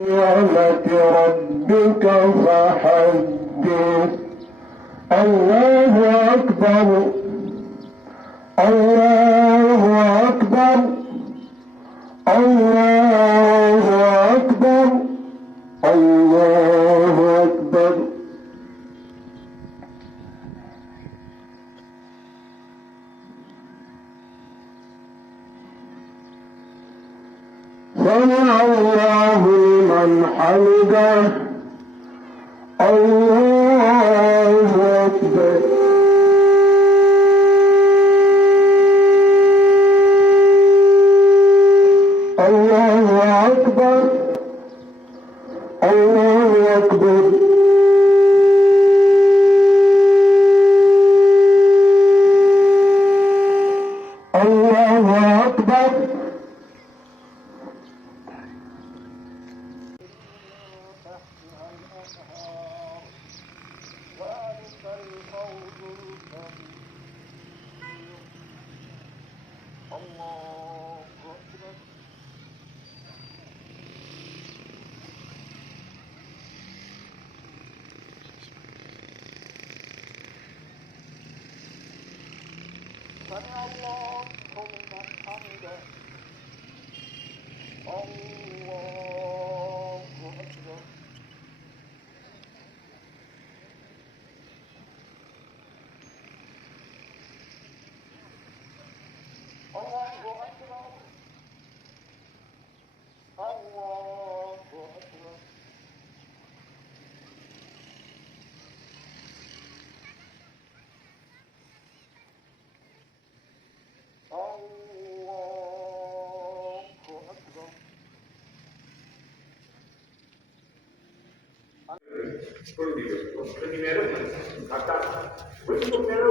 نعمة ربك فحدث. الله أكبر الله أكبر الله أكبر الله أكبر. سمع الله لمن حمده. الله أكبر. الله أكبر الله أكبر. الله أكبر. سمع الله لمن حمده. الله أكبر. الله أكبر. الله أكبر. Primero, acá, pues primero,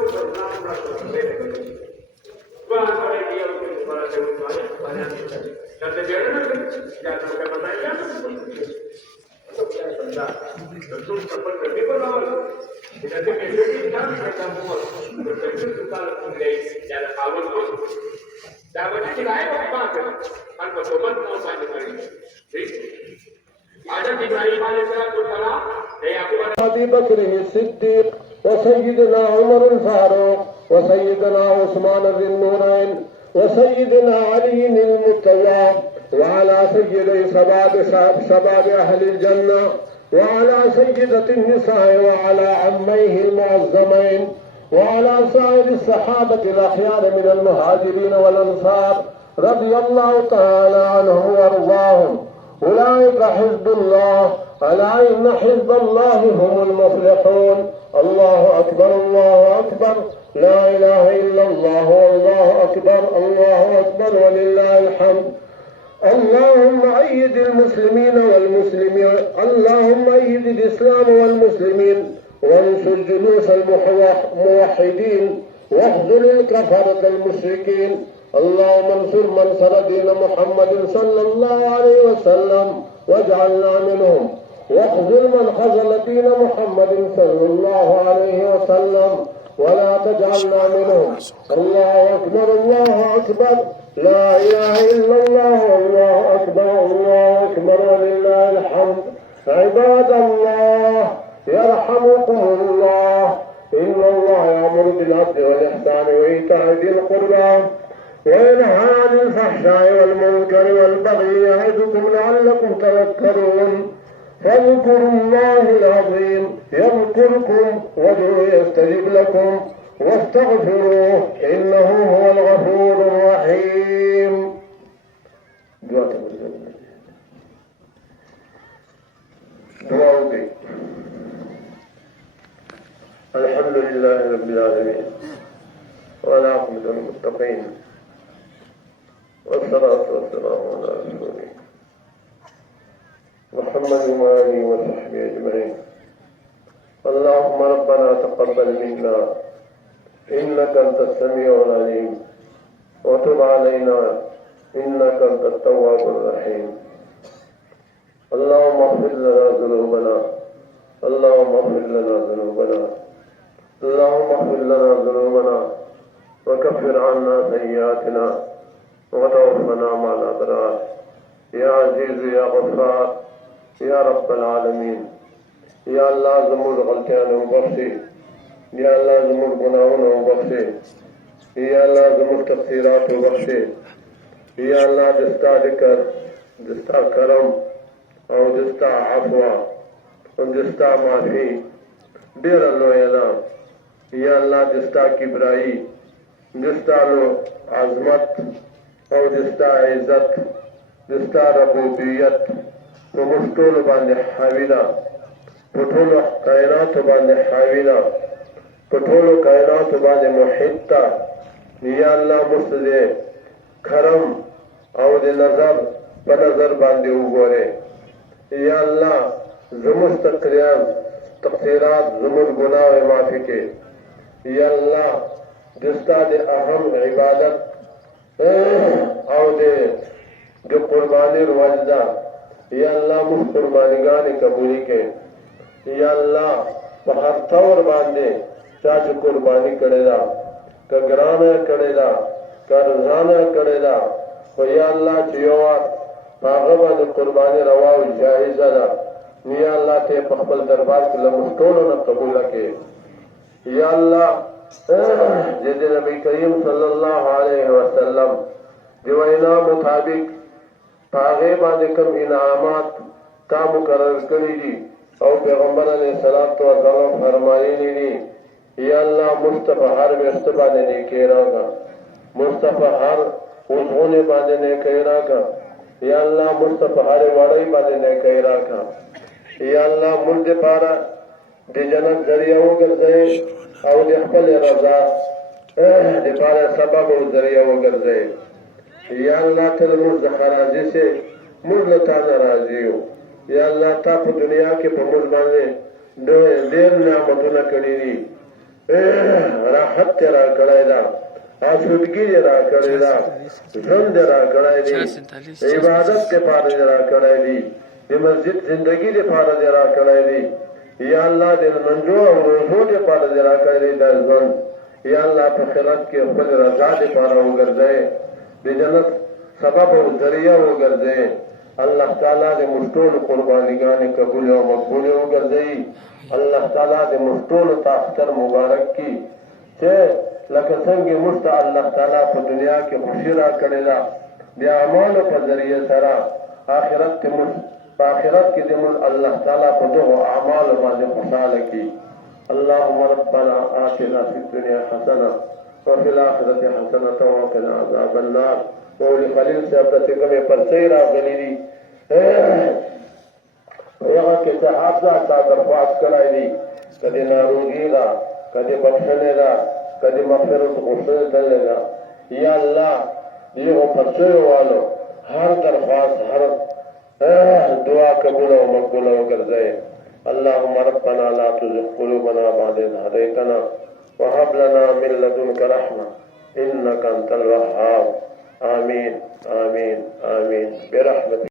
أبي بكر الصديق وسيدنا عمر الفاروق وسيدنا عثمان ذي النورين وسيدنا علي المرتضى وعلى سيدي شباب أهل الجنة وعلى سيدة النساء وعلى عميه المعظمين وعلى سائر الصحابة الأخيار من المهاجرين والأنصار رضي الله تعالى عنهم وارضاهم. أولئك حزب الله، ألا إن حزب الله هم المفلحون. الله أكبر الله أكبر، لا إله إلا الله والله أكبر الله أكبر ولله الحمد. اللهم أيد المسلمين والمسلمين، اللهم أيد الإسلام والمسلمين وانصر جنوس الموحدين واخذل الكفرة المشركين. اللهم انصر من نصر دين محمد صلى الله عليه وسلم واجعلنا منهم، واخذل من خذل دين محمد صلى الله عليه وسلم ولا تجعلنا منهم. الله أكبر الله أكبر، لا إله إلا الله والله أكبر الله أكبر ولله الحمد. عباد الله يرحمكم الله، إن الله يأمر بالعدل والإحسان وإيتاء ذي القربى وينهى عن الفحشاء والمنكر والبغي يعظكم لعلكم تذكرون. فاذكروا الله العظيم يذكركم وادعوه يستجب لكم واستغفروه إنه هو الغفور الرحيم. دعاء الحمد لله رب العالمين والعاقبة للمتقين والصلاة والسلام على رسوله محمد وآله وصحبه أجمعين. اللهم ربنا تقبل منا إنك أنت السميع العليم وتب علينا إنك أنت التواب الرحيم. اللهم اغفر لنا ذنوبنا، اللهم اغفر لنا ذنوبنا، اللهم اغفر لنا ذنوبنا وكفر عنا سيئاتنا وتوفنا مع الأبرار. يا عزيز يا غفار या रब्बल आलमीन। या अल्लाह ज़मूर गलतियां बख्शे, या अल्लाह ज़मूर गुनाहों बख्शे, या अल्लाह ज़मूर तक़सीरात बख्शे, या अल्लाह जिसका जिक्र, जिसका करम और जिसका अफ़वा और जिसका माफ़ी डेर लोयना, या अल्लाह जिसका किबराई, जिसका लो आज़मत और जिसका इज़्ज़त, जिसका रबूबियत तो मुश्तोल बांधे हाविला, पठोलो कायनात बांधे हाविला, पठोलो कायनात बांधे मुहित्ता। या अल्लाह मुस्तदे करम और दे नजर बनजर बांधे उगोरे। या अल्लाह ज़मुर तक़सीरात ज़मुर गुनाह माफ़ी के। या अल्लाह जिसका दे अहम इबादत और दे जो कुर्बानी वजदा, या अल्लाह मुझ कुर्बानीगानी कबूली के। या अल्लाह हर तौर बांधे चाहे कुर्बानी करेगा, का ग्राना करेगा, का रजाना करेगा, तो या अल्लाह चियोवार पागबा जो कुर्बानी रवा जायज़ा दा। या अल्लाह ते पखबल दरबार के लमुस्तोलो न कबूल के। या अल्लाह जैसे नबी करीम सल्लल्लाहु अलैहि वसल्लम दिवाइना मुताबिक पागे बादे कम इनामात का मुकर्रर करी दी और पैगंबर अलैहिस्सलातु वस्सलाम फरमाई दी। या अल्लाह मुस्तफा हर व्यस्तबा ने केरा का, मुस्तफा हर उन्होंने बादे ने केरा का। या अल्लाह मुस्तफा हर वाड़ई बादे ने केरा का। या अल्लाह मुल्द पारा दे जन्नत जरिया वो गर्जे और दे खपल रजा दे पारा सबब वो जरिया वो गर्जे। या अल्लाह तेरे मुर्द खराजी से मुर्दता नाराजी हो। या अल्लाह ता दुनिया के पमुर बांधे देर नामतुना करीरी राहत तेरा कड़ायदा, आसूदगी जरा करेदा, धन जरा कड़ाई दी, इबादत के पार जरा कड़ाई दी, ये मस्जिद जिंदगी के पार जरा कड़ाई दी। या अल्लाह दिन मंजो और रोजों के पार जरा कड़ाई दर्जन। या अल्लाह फखरत के अपने रजा के पार वो गर्जे, जन्नत सबब और जरिया वो गर्जे। अल्लाह ताला दे मुस्तोल कुर्बानी गाने कबूल और मकबूल हो गर्जे। अल्लाह ताला दे मुस्तोल ताख्तर मुबारक की से लकसंगे मुस्त अल्लाह ताला को दुनिया के खुशीरा करेगा बेअमाल पर जरिए सरा आखिरत के आखिरत के दिन अल्लाह ताला को दो अमाल वाले खुशाल की। अल्लाहुम्मा रब्बना आतिना फिद दुनिया हसना व फिल आखिरति हसनतन व क़िना अज़ाबन नार। मौली खलील से अपने सिकमे पर सैरा गलीली यहाँ के सहाबा का दरख्वास्त कराई दी, कभी नारूगी दा, कभी बख्शने दा, कभी मग़फ़िरत गुस्से दलेगा। या अल्लाह ये वो फरसे वालों हर दरख्वास्त हर दुआ कबूल और मकबूल कर दे। अल्लाहुम्मा रब्बना ला तुज़िग़ क़ुलूबना बअद इज़ हदैतना व हब लना मिन लदुनका रहमा इन्नका अंतल वह्हाब। आमीन आमीन आमीन बिरहमतिक।